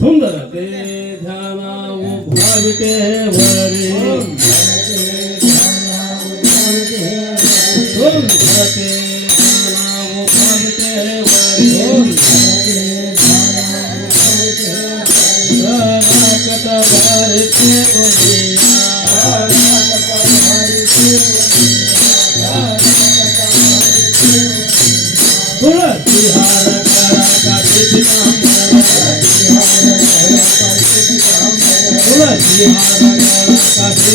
सुंदर ते ध्याना उभाविते वरी सुंदर ते ध्याना उभाविते वरी कट भरते तुलसी हार करा काटे तुलसी हार काटे अवधि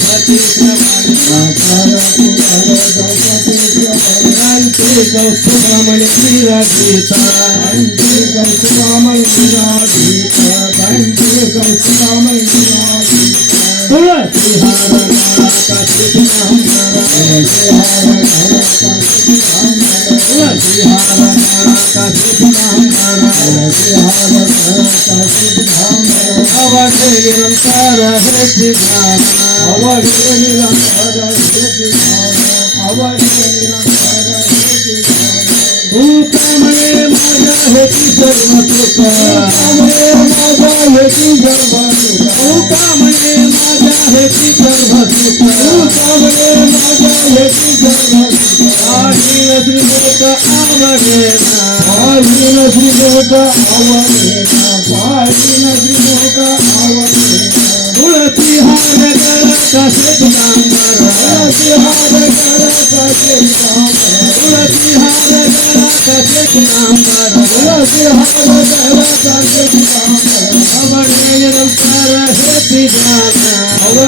निरंतर हे गौतमणि गीता तुलसी हार तुलसी हार अवधि निरंतर हे तू कामळे माझ्या हेती सर्व सुख तू कामळे माझ्या हेती सर्व सुख आहीन श्रीलोक आवडेना तुळसी हार गळा कसे तुकांबर तुळसी हार गळा कसे तुकांबर अवधि निरंतर हे जाना